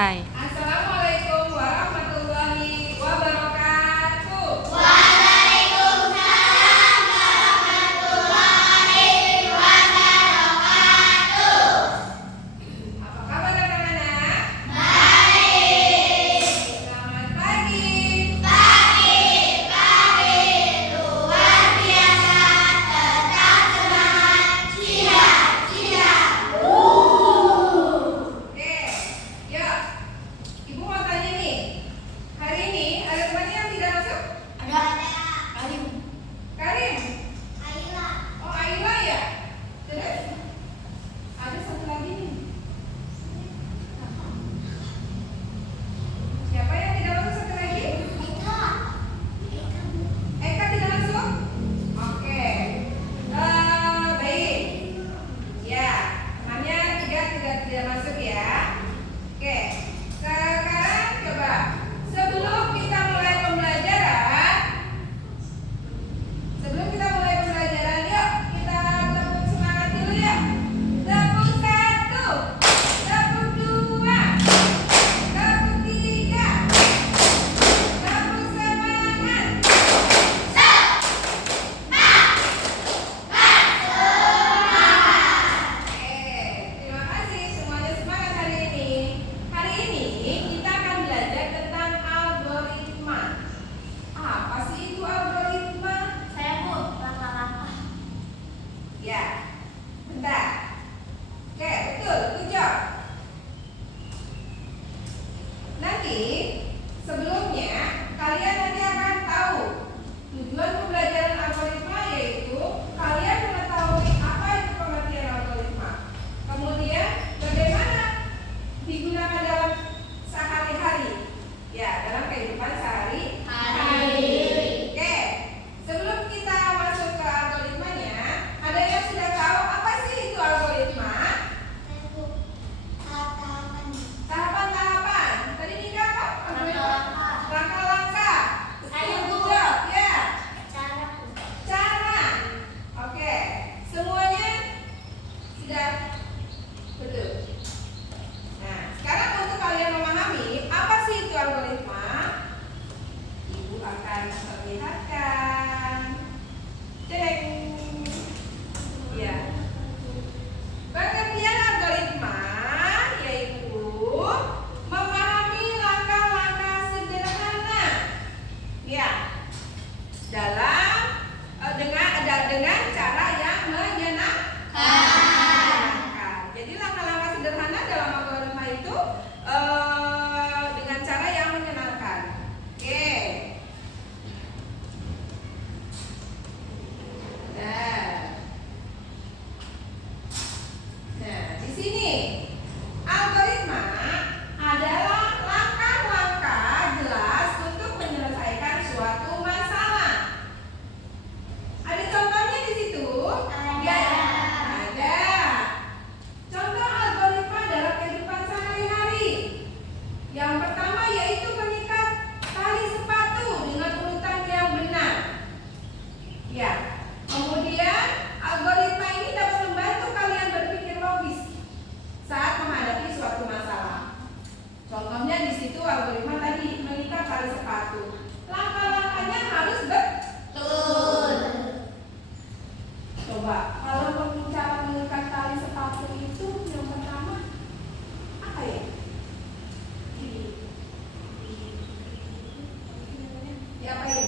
Hai. Assalamualaikum warahmatullahi wabarakatuh. Waalaikumsalam warahmatullahi wabarakatuh. Apa kabar anak-anak? Baik. Selamat pagi. Pagi luar biasa, tetap semangat, siap. Oke, yuk. Ibu mau tanya nih. Hari ini ada temannya yang tidak masuk? Ada Karim. Karim. Aila. Oh, Aila ya. Terus ada satu lagi nih. Siapa yang tidak masuk satu lagi? Eka tidak masuk? Oke. Baik. Ya, temannya tidak masuk ya. Oke. Sekarang coba sebelum kita mulai pembelajaran, yuk kita tepuk semangat dulu ya. Tepuk 1, tepuk 2, tepuk 3, tepuk semangat. Terima kasih semuanya semangat hari ini. Hari ini kita akan belajar tentang algoritma. Apa sih itu algoritma? Saya Bu, langkah-langkah. Ya, bentar. Oke, betul, good job. Nanti sebelumnya kalian nanti akan tahu tujuan pembelajaran algoritma, yaitu kalian mengetahui apa itu pengertian algoritma. Kemudian bagaimana digunakan dalam sehari-hari. Ya, dalam kehidupan sehari-hari. Oke, sebelum kita masuk ke algoritmanya, ada yang sudah tahu apa sih itu algoritma? Tahapan-tahapan. Tadi Nika apa? Langkah-langkah. Langkah-langkah. Saya, Bu. Good job. Ya. Cara Cara. Oke. Semuanya sudah betul. Nah, sekarang untuk kalian memahami apa sih itu algoritma, Ibu akan memperlihatkan. Cek. Ya. Pengertian algoritma yaitu memahami langkah-langkah sederhana. Ya. Dalam dengan cara yang menyenangkan. Jadi langkah-langkah sederhana dalam algoritma itu dengan cara yang menyenangkan. Oke. Nah, di sini algoritma adalah langkah-langkah jelas untuk menyelesaikan suatu masalah. Ada contohnya di situ? Ada. Ada. Contoh algoritma dalam kehidupan sehari-hari. Yang pertama yaitu mengikat tali sepatu dengan urutan yang benar. Ya. Kemudian algoritma ini dapat membantu kalian berpikir logis saat menghadapi suatu masalah. Contohnya di situ algoritma tadi mengikat tali sepatu. Langkah-langkahnya harus betul. Coba kalau cara mengikat tali sepatu itu yang pertama apa ya? Ya apa ya?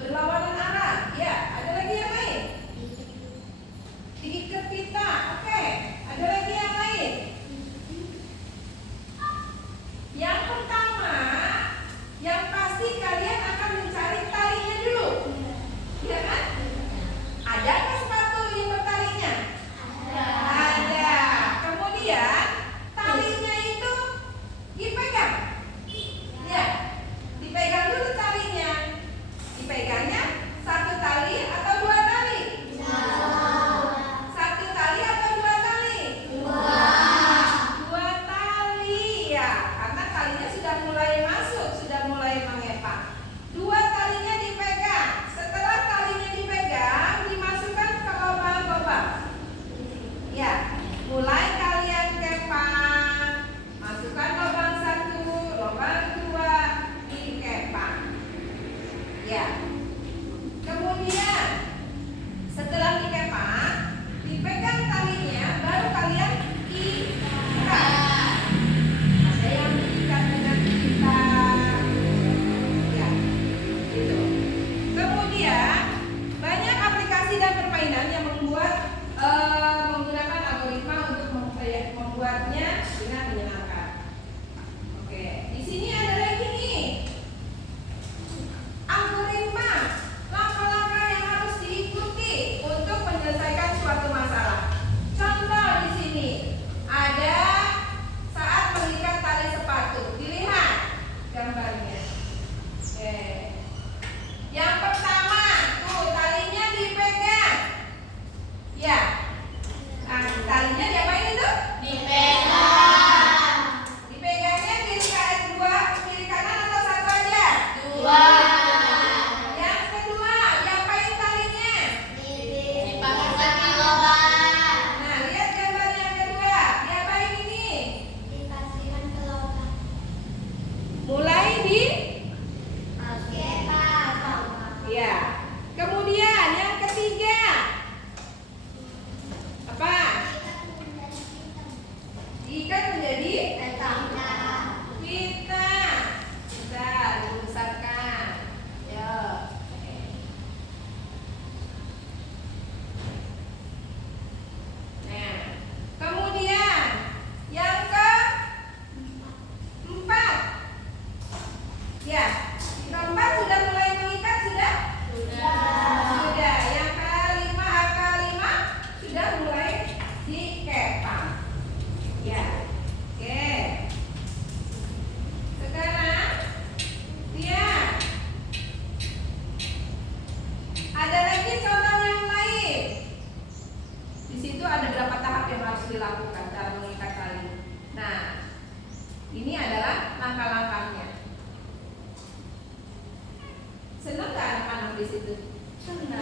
Berlawanan arah. Ya, ada lagi yang lain? Diikat pita. Oke. Ada lagi yang lain? Yang pertama, yang pasti kalian akan mencari talinya dulu. Iya kan? Ada nggak sepatu yang bertalinya? Ada. Kemudian talinya itu dipegang. Ya, dipegang dulu talinya. Dipegangnya satu tali atau dua tali? Satu tali atau dua tali? Dua tali ya, karena talinya sudah mulai masuk, sudah mulai mengepak. Dua talinya dipegang. Setelah talinya dipegang, dimasukkan ke lubang-lubang. Ya, mulai kalian kepak, masukkan Ini adalah langkah-langkahnya. Senang nggak anak-anak di situ? Senang.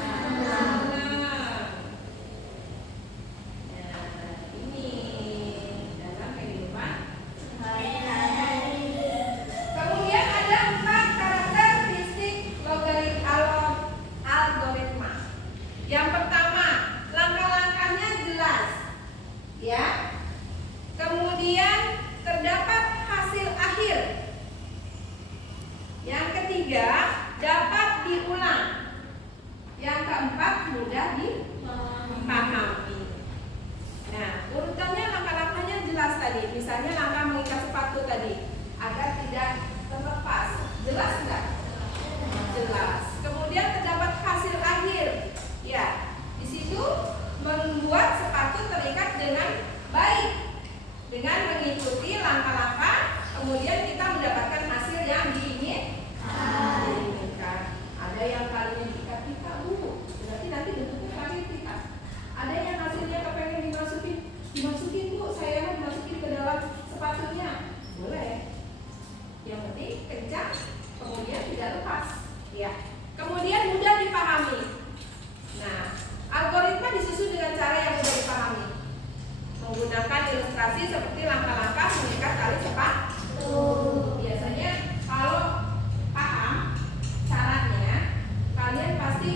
Ini dalam kehidupan. Kemudian ada 4 karakteristik algoritma. Yang pertama, langkah-langkahnya jelas, ya. Kemudian terdapat hasil akhir. Yang ketiga, dapat diulang. Yang keempat, mudah dipahami. Nah, urutannya langkah-langkahnya jelas tadi. Misalnya langkah mengikat sepatu tadi agar tidak terlepas. Jelas enggak? Jelas. Kemudian terdapat hasil akhir. Ya, di situ membuat sepatu terikat dengan baik dengan mengikuti langkah-langkah. Kemudian kita mendapatkan hasil yang diinginkan. Ada yang kalinya diikat-ikat, berarti nanti bentuknya kali ikat. Ada yang hasilnya kepengen dimasukin Bu, saya mau dimasukin ke dalam sepatunya, boleh. Yang penting kencang, kemudian tidak lepas. Ya. Kemudian mudah dipahami. Nah, algoritma disusun dengan cara yang mudah dipahami, menggunakan ilustrasi seperti langkah-langkah mengikat tali sepatu. Biasanya kalau paham caranya, kalian pasti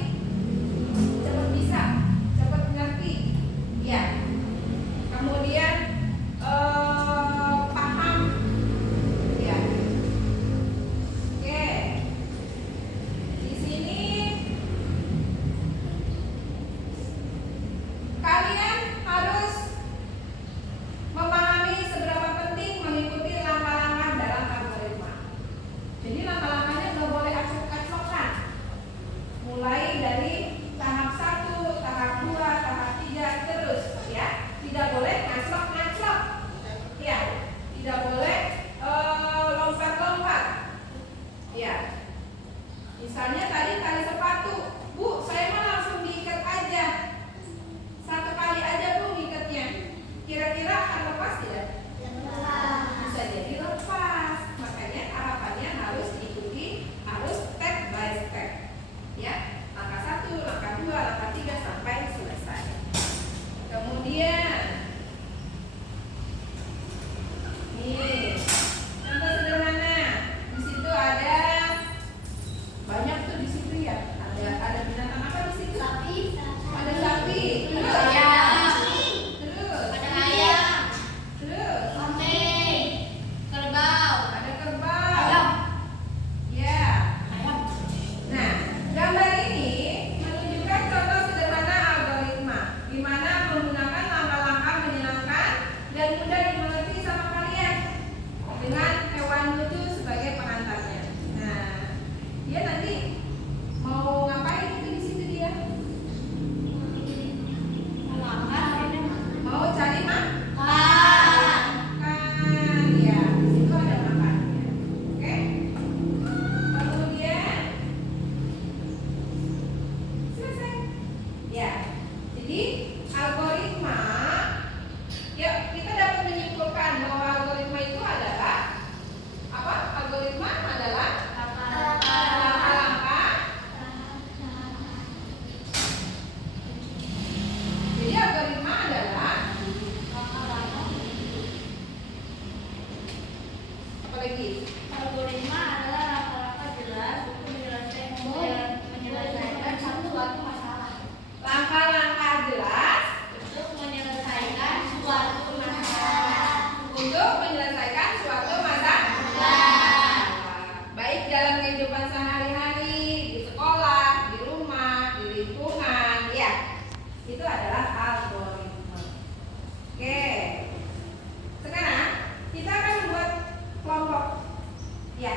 cepat bisa, cepat ngerti, ya. Kemudian paham, ya. Oke, di sini kalian harus memahami seberapa penting mengikuti langkah-langkah dalam algoritma. Jadi langkah-langkahnya nggak boleh aclok-aclokan. Mulai dari tahap 1, tahap 2, tahap 3 terus, ya. Tidak boleh ngaclok-ngaclok. Ya. Tidak boleh lompat-lompat. Ya. Misalnya tadi tali sepatu, Bu, saya mah langsung diikat aja. 1 kali aja Bu ngikatnya. Kira-kira akan lepas tidak? Bisa jadi lepas. Makanya tahapannya harus diikuti, harus step by step. Ya, langkah 1, langkah 2, langkah 3 sampai selesai. Kemudian nih, contoh sederhana. Di situ ada banyak tuh di situ ya. Ada binatang apa di situ? Ada sapi. Terus? Terus? Terus? Ada kerbau. Ya. Nah, gambar ini menunjukkan contoh sederhana algoritma, di mana menggunakan langkah-langkah menyenangkan dan mudah dimengerti sama kalian dengan hewan lucu sebagai pengantarnya. Nah, dia nanti mau ngapain itu di situ dia? Mau cari makan. Ya, di situ ada makannya. Oke? Kemudian selesai. Ya. Jadi algoritma, ya kita dapat menyimpulkan bahwa algoritma itu adalah apa? Algoritma adalah langkah-langkah. Jadi algoritma adalah apa lagi? Algoritma adalah langkah-langkah jelas untuk menyelesaikan suatu masalah. Langkah-langkah jelas Untuk menyelesaikan suatu masalah. untuk menyelesaikan suatu masalah. Baik dalam kehidupan sehari-hari, di sekolah, di rumah, di lingkungan, ya. Itu adalah algoritma. Oke. Sekarang kita akan membuat kelompok. Ya.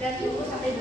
dan tunggu sampai